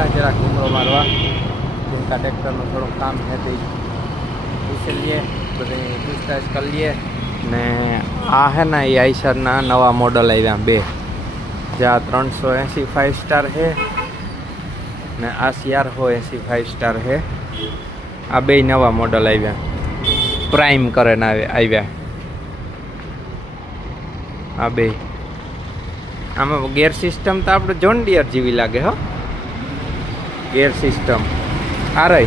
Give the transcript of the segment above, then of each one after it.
આવ્યા જરાક ઘૂમરો મારવા. જીનકા ટ્રેક્ટરનું થોડુંક કામ છે તે પૂછી લઈએ, બધી પૂછતાછ કરી લઈએ. ને આ હે ને એ આઈસરના નવા મોડલ આવ્યા બે. જે આ ત્રણસો એંસી ફાઇવ સ્ટાર છે ને આ સિયારસો એંસી ફાઇવ સ્ટાર છે. આ બે નવા મોડલ આવ્યા. પ્રાઇમ કરીને આવે, આવ્યા. આ બે. આમાં ગેર સિસ્ટમ તો આપણે જોન ડિયર જેવી લાગે હો. ગેર સિસ્ટમ. આ રહી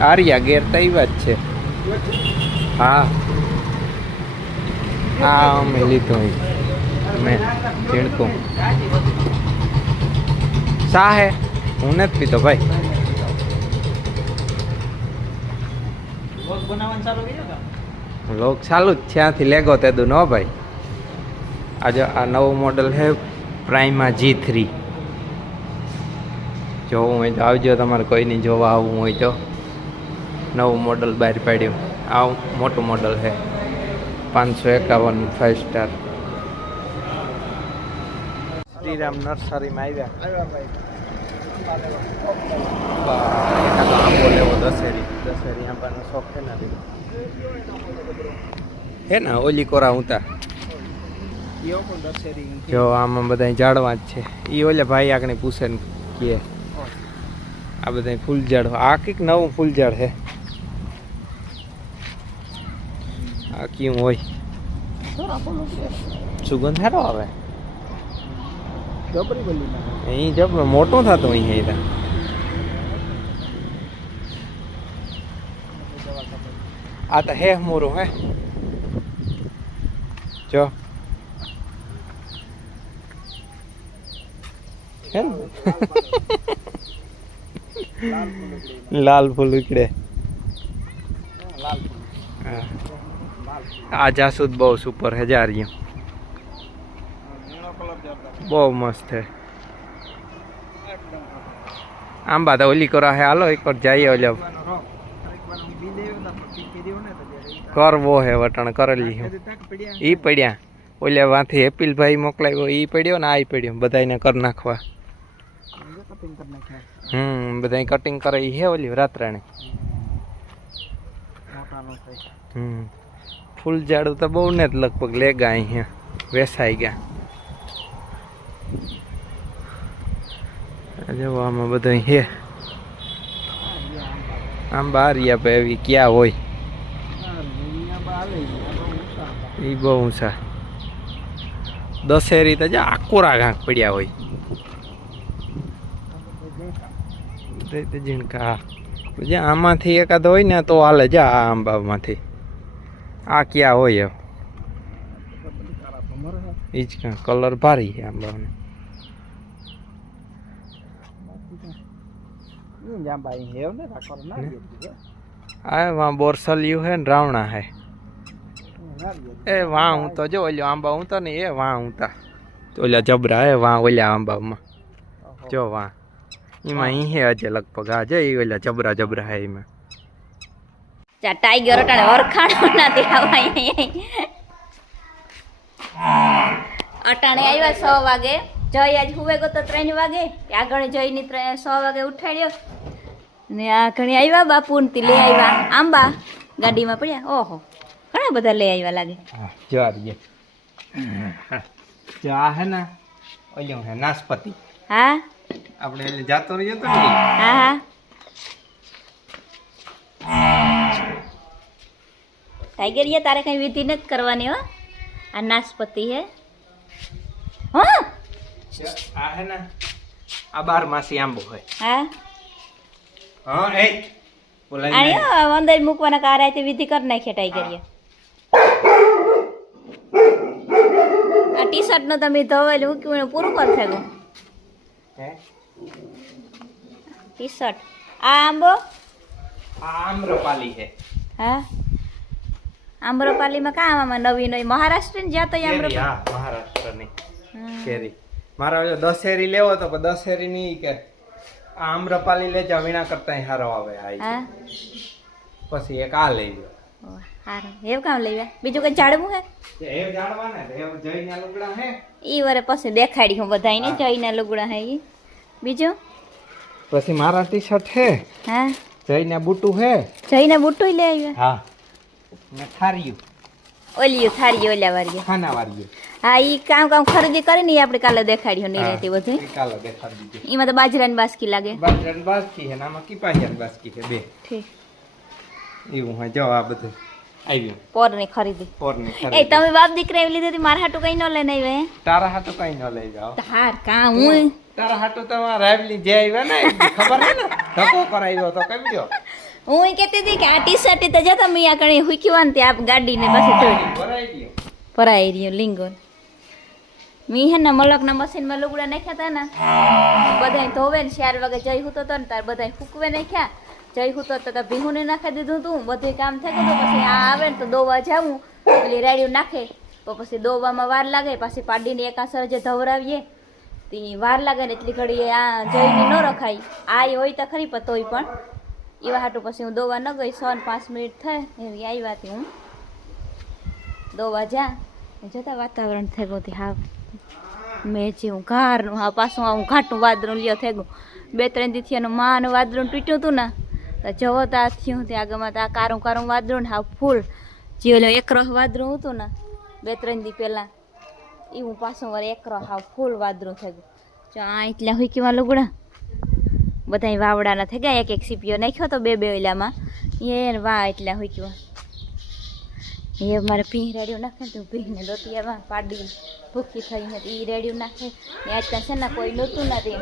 આર્યા ગેર તો એવા જ છે. હા. આ અમે લીધું મેં ઝીણકું. શા હે? હું નથી પીતો ભાઈ. લોક ચાલુ જ છે ત્યાંથી લેગો તે દુ નો ભાઈ. આજે આ નવું મોડલ છે પ્રાઇમા જી થ્રી જોવું હોય તો આવજો તમારે કોઈની જોવા આવવું હોય તો. નવું મોડલ બહાર પાડ્યું. આ મોટું મોડલ છે. પાંચસો એકાવન ફાઇવ સ્ટાર શ્રીરામ નર્સરીમાં આવ્યા. આંબો લેવો દશેરી. દશેરી આંબાનો શોખ છે ને હે ને ઓલી કોરા ઉતા જો આમાં બધા જાડવા જ છે. એ ઓલે ભાઈ આગળ પૂછે ને કે આ બધા ફૂલ ઝાડ આ કંઈક નવું ફૂલ ઝાડ છે. આ કેવું હોય? સુગંધ સારો આવે. અહીં જબ મોટું થતું અહીં આ તો હે મોરું, હે. જો. હે ને? લાલ ફૂલ ઉકળે. હા. આ જાસૂદ બહુ સુપર હે જારિયું બહુ મસ્ત છે. આંબા તો ઓલી કરા હે, હાલો, એક વાર જઈએ ઓલે. કરવો હે, વટણ કરેલી હે ઈ પડ્યા. ઓલે વાથી એપિલભાઈ મોકલાવ્યો, ઈ પડ્યો ને આ પડ્યો બધાને કર નાખવા. હમ બધા કટિંગ કરે ઈ હે ઓલી રાત્રાણી. હમ ફૂલ ઝાડું તો બહુ ને જ લગભગ લેગા અહીંયા વેસાઈ ગયા. જો આમાં બધું હે. આમ બારિયા ભાઈ એવી ક્યાં હોય. એ બહુ ઊંચા. દશેરી તો જા આકોરા ઘાંક પડ્યા હોય. તે તે ઝીણકા. જે આમાંથી એકાદ હોય ને તો હાલે જા આ આંબામાંથી. આ ક્યાં હોય એ જ કલર ભારી છે આંબાનો. આ બોરસલિયું હે ને રાવણા હે. એ વાહ હું તો જો ઓલ્યો આંબા હું તો ને એ વાહ હું તા. ઓલા જબરા હે વાહ ઓલ્યા આંબામાં. જો વાં. એમાં અહીં હે અજે લગભગ આજે જઈ ઓલા જબરા જબરા હે એમાં ચા ટાઈગર અટાણે ઓરખાણો ના દેવા અટાણે આવ્યા છ વાગે. જય આજ હુવે ગયો તો ત્રણ વાગે. આગળ જય ની છ વાગે ઉઠાડ્યો. ને આ ઘણી આવ્યા બાપુ ને લઈ આવ્યા. આંબા ગાડીમાં પડ્યા. ઓહો ઘણા બધા લઈ આવ્યા લાગે. હા જો આ હે ને ઓલ્યો હે નાસપતિ. હા? આપણે જાતો રહીએ તો હા હા. ટાઈગર યે તારે કઈ વિધિ નથી કરવાની હો. આ નાશપતિ હે. હો? આ હે ને આ બાર માસી આંબો હોય હા. હા એ. બોલાય આયો અંદર મૂકવાના કારાય તે વિધિ કરી ટાઈગર યે આ ટી શર્ટનું તમે ધોવેલું મૂક્યું પૂરું કર થયું હે ટી શર્ટ આ આંબો? આ આમ્રપાલી હે હા? આમ્રપાલીમાં કાં આમાં નવી નવી મહારાષ્ટ્ર ને જ્યાં તો આમ્રપાલી. હા મહારાષ્ટ્રની. કેરી. મારા જો દશેરી લેવો તો પણ દશેરી ની કે આમ્રપાલી લેજા વિના કરતા સારો આવે આ હા? પછી એક આ લઈ લો સારું એવું કામ લઈ આવ્યા બીજું કઈ જાડવું હે? એ જાણવાના એ જઈને લુગડા હે. ઈ વરે પછી દેખાડી હું બધાને જઈના લુગડા હે ઈ. બીજું? પછી મારા ટી શર્ટ હે. હા. જઈને બુટું હે. જઈને બુટું લઈ આવ્યા? હા. ને થાર્યું ઓલિયું થારી ઓલ્યા વાળી ખાના વાળ્યું હા ઈ કામ કામ ખરીદી કરીને ઈ આપણે કાલે દેખાડ્યું નહીં રહેતી બધું. કાલો દેખાડી દીધું. એમાં તો બાજરાની બાસકી લાગે. બાજરાની બાસકી છે ને આમાં કિપાજાની બાસકી છે બે. ઠીક. એવું હોય જો આ બધું. આવ્યું પોરની ખરીદી. પોરની એ તમે બાપ દીકરા એવી લીધી મારા હાટું કઈ ન લઈને આવ્યા તારા હાટું કઈ ન લઈ જાવ તાર કાં હું? તારા હાટું તો આ જે આવ્યા ને ખબર હે ને? ધક્કો કરાવ્યો તો કેમ જો હું કહેતી હતી કે આ ટી શર્ટ તો જતા મેં આ કણી હુકીવાન તે આપ ગાડી ને જોઈ ભરાઈ ગયો. ભરાઈ રહ્યો લિંગો. મી હે ને મલકના મશીનમાં લુગડા નાખ્યા હતા ને બધાય ધોવે ને ચાર વાગે જઈ હું તો ને તાર બધાય ફૂકવે નાખ્યા. જઈ હું તો તો ભીહુને નાખી દીધું તું, બધું કામ થઈ ગયું પછી આ આવે ને તો દોવા જાવું. પેલી રેડિયું નાખે, તો પછી દોવામાં વાર લાગે, પાછી પાડીને એક આસર જે ધવરાવીએ, તે વાર લાગે ને એટલી ઘડી આ જઈને ન રખાય. આ હોય તો ખરી, પણ તોય પણ. એવા હાટું પછી હું દોવા ન ગઈ, સો ને પાંચ મિનિટ થાય, એવી આવ્યા હતી હું. દોવા જા. જતા વાતાવરણ થઈ ગયું હા મેં જેવું ઘારનું હા પાછું આવું ઘાટું વાદળું લ્યો થઈ ગયું. બે ત્રણ દીથી એનું માન વાદળું તૂટ્યું હતું ને તો જવો તો આ થયું ત્યાં આગળમાં તો આ કારું કારું વાદળું ને હા ફૂલ. જે ઓલો એકરો વાદળું હતું ને, બે ત્રણ દી પહેલાં હું પાછું વાર એકરો હા ફૂલ વાદળું થઈ ગયું. જો આ એટલે હોય કેવા લુગડા. બધા વાવડાના થઈ ગયા, એક એક સીપીઓ નાખ્યો તો બે બે ઓલામાં એ વાહ એટલે હોય કેવા એ મારે ભીં રેડિયો નાખે તો ભીંને લોટિયામાં પાડી ભૂખી થઈ હતી એ રેડિયો નાખે. આજકાલ છે ને કોઈ નહોતું નથી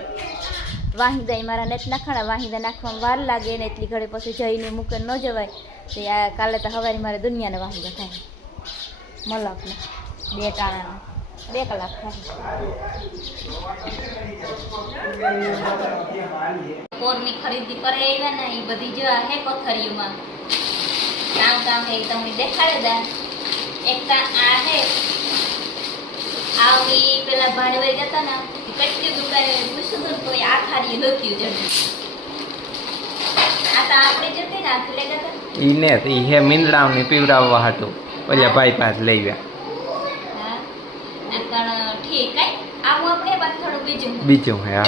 વાહિદા મારા નેટ નાખાણા વાહિંદા નાખવામાં વાર લાગે ને એટલી ઘડી પછી જઈને મૂકે ન જવાય. તો આ કાલે તો હવારે મારે દુનિયાને વાહિંદા થાય. મલકને બે ટાણાના. બે કલાક થાય. પોરની ખરીદી કરે એવા ને એ બધી જો હે કોથળીઓમાં કામ કામ હે તમને દેખાડે દા. એક આ હે. આવી પેલા ભાડવાઈ જતા ને. કેટલી દુકાને પૂછ્યું હતું તો આ ખારી લખ્યું છે. આ તો આપણે જતી ને આથી લઈ જતા ઈને ઈ હે મીંદડાવને પીવડાવવા હાટું. ઓલા ભાઈ પાસ લઈ ગયા. બીજું બીજું. હે હા.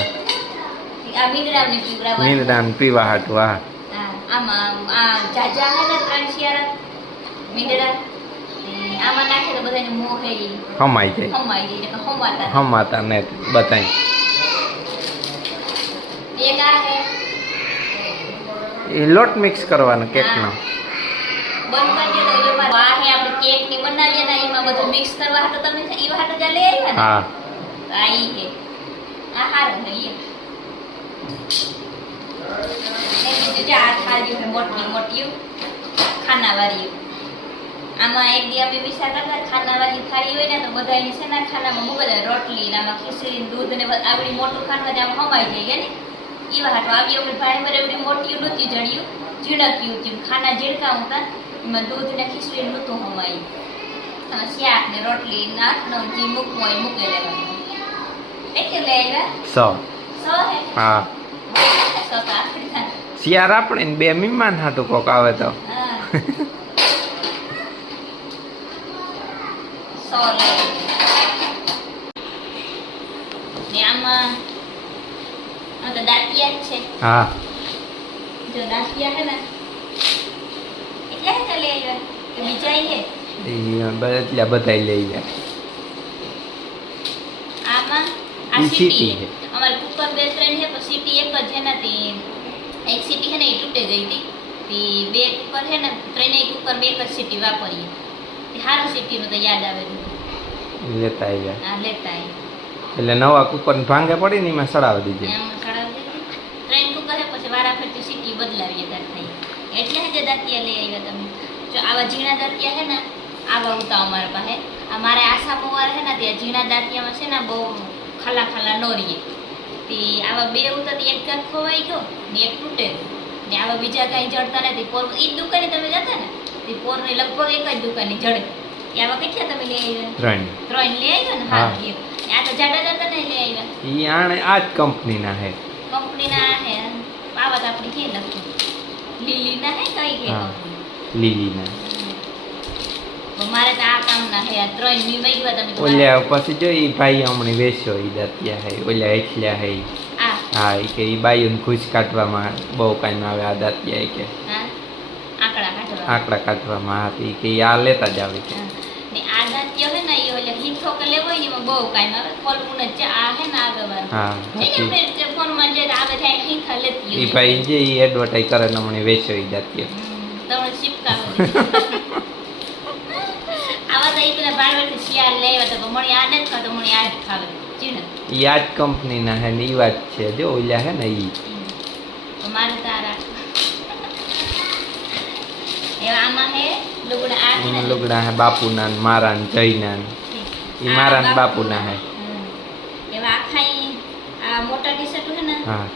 પીવડાવવાનું પીવા હાટું હા. આમાં આ જાજા હે ને ત્રણ શિયાળા મીંદડા. આમાં નાખે તો બધાને મોહ હમાઈ જાય. હમાઈ જાય એટલે હમાતા હમાતા ને બતાય એક આ એ લોટ મિક્સ કરવાનો કેકનો. હે હે. મોટી ખાના ખાનાવાળી આમાં એક દી અમે વિચાર કરતા ખાનાવાળી થાળી હોય ને તો બધા એની શેના ખાનામાં બહુ દે રોટલી ને આમાં ખીચડી ને દૂધ ને આવડી મોટું ખાનમાં આમ હમાઈ જાય ને એવા હાટો આવી આપણે ભાઈ મારે એવડી મોટી નહોતી જડ્યું ઝીણક્યું હતું ખાના ઝીણકા હતા એમાં દૂધ ને ખીચડી ને નહોતું હમાયું શાક ને રોટલી નાખ ને જે મૂકવું હોય મૂકી લેવાનું. એટલે આવ્યા? સો. સો હા? શિયાર આપણે બે મહેમાન હાટું કોક આવે તો. હા. ને આમાં આ તો દાંતિયા છે. હા. જો દાંતિયા હે ને એટલે હે તો કે બીજા હે એ એટલે બધા લઈ ગયા આમાં આ સીટી સીટી હે. અમારે કુકર બે ત્રણ છે સીટી એક જ છે ને તે એક સીટી છે ને એ તૂટે ગઈ હતી. તે બે કુકર છે ને ત્રણેય કુકર બે જ સીટી વાપરીએ. તે સારું સીટીનું તો યાદ આવે છે. લેતા આવ્યા આ લેતા આવીએ. એટલે નવા કુકર ભાંગે પડી ને એમાં સડાવી દીધી. એમ સડાવી દીધી. ત્રણ કુકર પછી વારા ફરતી સીટી બદલાવીએ તાર થઈ એટલે જ દાંતિયા લઈ આવ્યા તમે. જો આવા ઝીણા દાંતિયા છે ને આવા ઉતાવ મારા પાસે. આ મારે આશા પવાર છે ને ત્યાં ઝીણા દાંતિયામાં છે ને બહુ ખાલા ખાલા નોરીએ. તે આવા બે ઉતાથી એક ગાંઠ ખોવાઈ ગયો ને એક તૂટે ને આવા બીજા કાંઈ જડતા નથી. પોર એ દુકાને તમે જતા ને? તે પોરની લગભગ એક જ દુકાનની જડે એ આવા કેટલા તમે લઈ આવ્યા? ત્રણ. ત્રણ લઈ આવ્યા ને? હા. હા. આ તો જાડા જાડા નહીં લઈ આવ્યા? ઈ આણે આ જ કંપનીના હે. કંપનીના હે? આવા તો આપણી કે લખી? લીલીના હે કઈ કે હા. કંપની? મારે તો આ હે ત્રણની વહી તમે ઓલ્યા પછી જો ઈ ભાઈ હમણાં વેચો ઈ દાંતિયા હે ઓલ્યા એકલ્યા હે હા એ કે ઈ બાઈઓને ખુશ કાઢવામાં બહુ કાંઈ આવે આ દાંતિયા કે. હા. આંકડા કાઢવામાં હતી કે આ લેતા જ આવે. ને આ દાંતિયો હે ને એ ઓલે હીથો કે લેવો ને એમાં બહુ કાંઈ આવે. આ હે ને આવે હા જે આવે લેતી ભાઈ જે કરે ને હમણાં વેચો ઈ દાંતિયા તમને શીપકા આવા તો ઈ પેલા બારવાથી શિયાળ લેવા તો ખાતો મણી આ જ ખાવે. ચીણ ઈ કંપનીના હે ને એ વાત છે. જો ઓલ્યા હે ને ઈ. મારે તારા લુગડા હે બાપુના મારા ને જયના મારા ને બાપુના હે. એવા આખા આ મોટા ટી શર્ટ હે ને હા.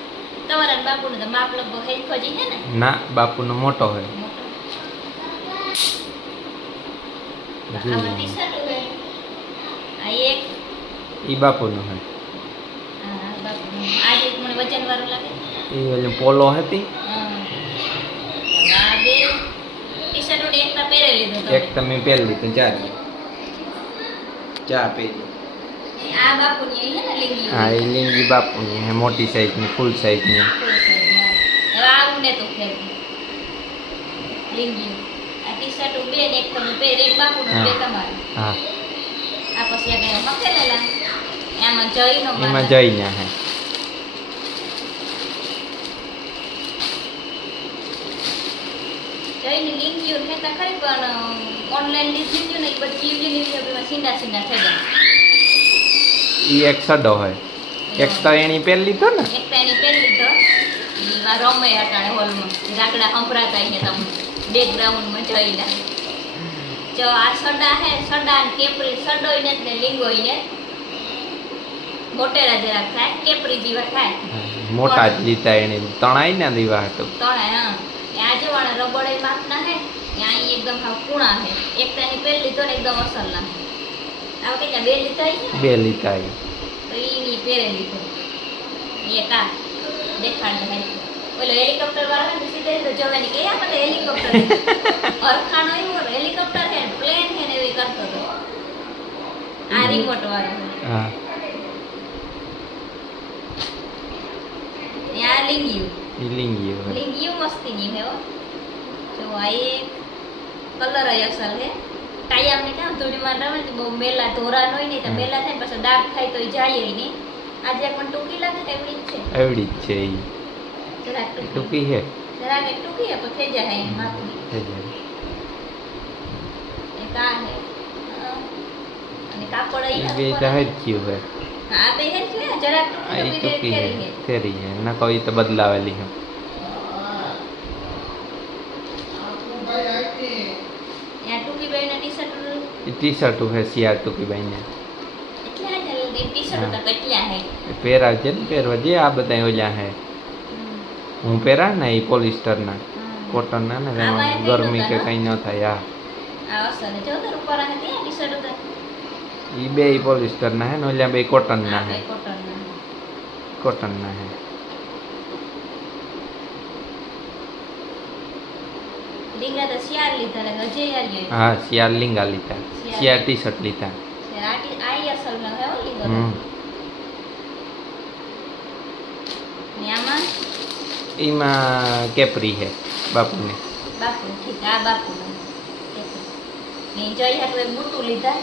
તમારા ને બાપુને તો માપ લગભગ હે ખોજી હે ને? ના બાપુનો મોટો હે. મોટો. ટી શર્ટ હે. આ એક. ઈ બાપુનો હે. આ બાપુનું. આ જે મને વજન વાળું લાગે. ઈ પોલો હતી હમ. આ બે ટી શર્ટ એકતા પહેરી લીધું તમે. એક તમે પહેલી તો ચા. ચા પી હે એ લીંગી બાપુની હે મોટી સાઈઝની ફૂલ સાઈઝની. એમાં જઈને હે. જઈની કહેતા ખરી પણ ઓનલાઈન લીધી ને એ બધી જીવલી લીધી સીંડા સીંડા થઈ ગયા ઈ એક સડો હોય. એક તો એની પહેલી તો ને? એક તો એની પહેલી તો એમાં રમે અટાણે હોલમાં. રાગડા સંભળાતા અહીંયા તમને બેકગ્રાઉન્ડમાં જઈને જો આ સડા હે સડા ને કેપરી સડોય ને લીંગોય ને મોટેરા જેવા થાય કેપરી જેવા થાય. મોટા જ લીધા એને. તણાઈ ને દીવા હતું. તણે હા. એ આજે વાળા રબડે માપના હે. એ અહીં એકદમ હાવ કૂણા હે એક તો એની પહેલી તો ને એકદમ અસલના હે આવા કેટલા બે લીધા હશે ને બે લીધા ઈ. તો ઈ પહેરે લીધો એ કા દેખાડ હે ઓલો હેલિકોપ્ટર વાળા ને સીધે તો જોવે ને કે આ મને હેલિકોપ્ટર અરખાનો એવું હેલિકોપ્ટર હે પ્લેન હે ને એવી કરતો હતો આ રિમોટ વાળો હા ને આ લીંગિયું ઈ લીંગી હોય લીંગિયું મસ્તી ની હે હો જો આ એક કલર જ અસલ હે કાયમ ને કામ ધૂળીમાં રમે તો બહુ મેલા ધોરા હોય નહીં તો મેલા થાય પછી ડાક થાય તો જાય નહીં. આજે પણ ટૂંકી લાગે એવડી જ છે. એવડી જ છે ઈ જરાક ટૂંકી હે જરાક ટૂંકી હે તો થઈ જાય એની માપની થઈ જાય. એ કા હે. અને કાપડ ઈ બે ઉપર તો હે. આ બે હે જરાક ટૂંકી ટૂંકી હે ફેરી હે ના કોઈ તો બદલાવેલી હે ત્યાં ટૂંકી બાઈના ટી-શર્ટ ઈ ટી શર્ટ હે. શિયાળ ટૂંકી બાઈને પહેરા છે ને પહેરવા જે આ બધા ઓલ્યા હે. હું પહેરા ને એ પોલિસ્ટરના કોટનના ને ગરમી કે કઈ ન થાય હા. આ ઈ બે પોલિસ્ટરના હે ને ઓલ્યા બે કોટનના હે. કોટનના હે. કોટન ના હે લીંગા તો શિયાળ લીધા ને હજી યાર હા શિયાળ લીંગા લીધા. શિયાળ ટી શર્ટ લીધા. આ ટી- આઈ અસલમાં હે હો હમ. ને આમાં? એમાં કેપરી હે બાપુને. બાપુ ઠીક આ બાપુ ને જોઈ હાટુ એક બુટું લીધા.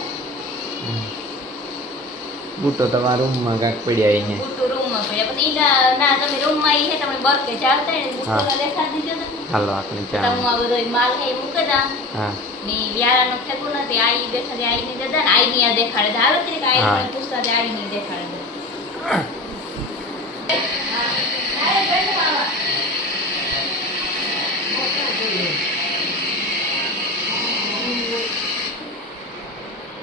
બૂટો તમારા રૂમમાં કાંઈક પડ્યા અહીંયા બુટું રૂમમાં પડ્યા. પછી ના તમે રૂમમાં હે તમે બરકે ચાલતા ને બુટું દેખાડી દીધો હાલો આપણે તો હું ચા આ બધો માલ હે મૂકે દા. હા. ને વ્યારાનું થેગું નથી આઈ બેઠા છે આઈ ની દાદા ને આઈ ની આ દેખાડે. હાલો કે આઈ. મને પૂછતા છે આઈ ની? દેખાડે આવા.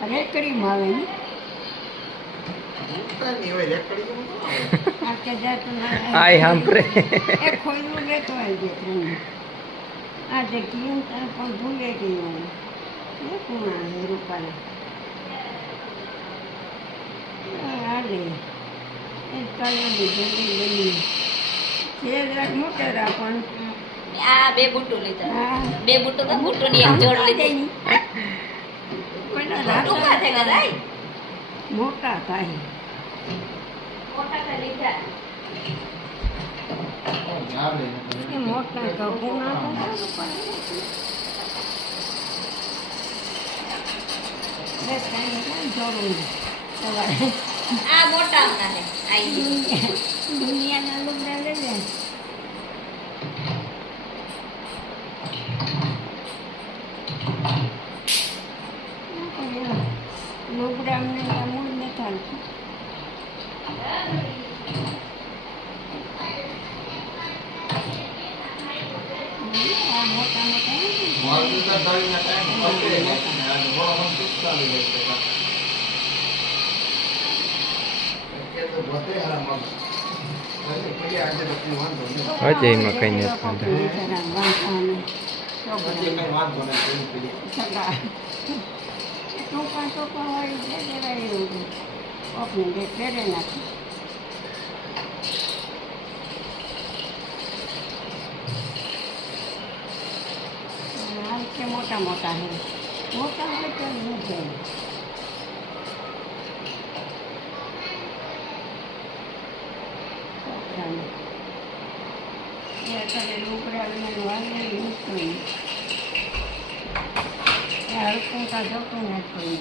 રેકડીમાં આવે ને આય સાંભળે એ ખોયલું લેતો આવી તું આ જે કીધું પણ ભૂલે ગયું એ કોણ રૂપાલા. હાલે. એ છે જરાક મોટેરા પણ. આ બે બુટો લીધા. બે બુટું ની એક જોડ લીધી. ટૂંકા થઈ ગયા રાઈ મોટા થાય. મોટા લીધા. મોટા કપૂર ના જરૂર આ મોટા. દુનિયાના લુગડા લઈ લે નાખે કઈ કે મોટા મોટા હે. મોટા હોય તો ન જાય છોકરાને. એ અત્યારે લુગડા લઈને વાગે નીકળી એ હરકું કા જતું નથી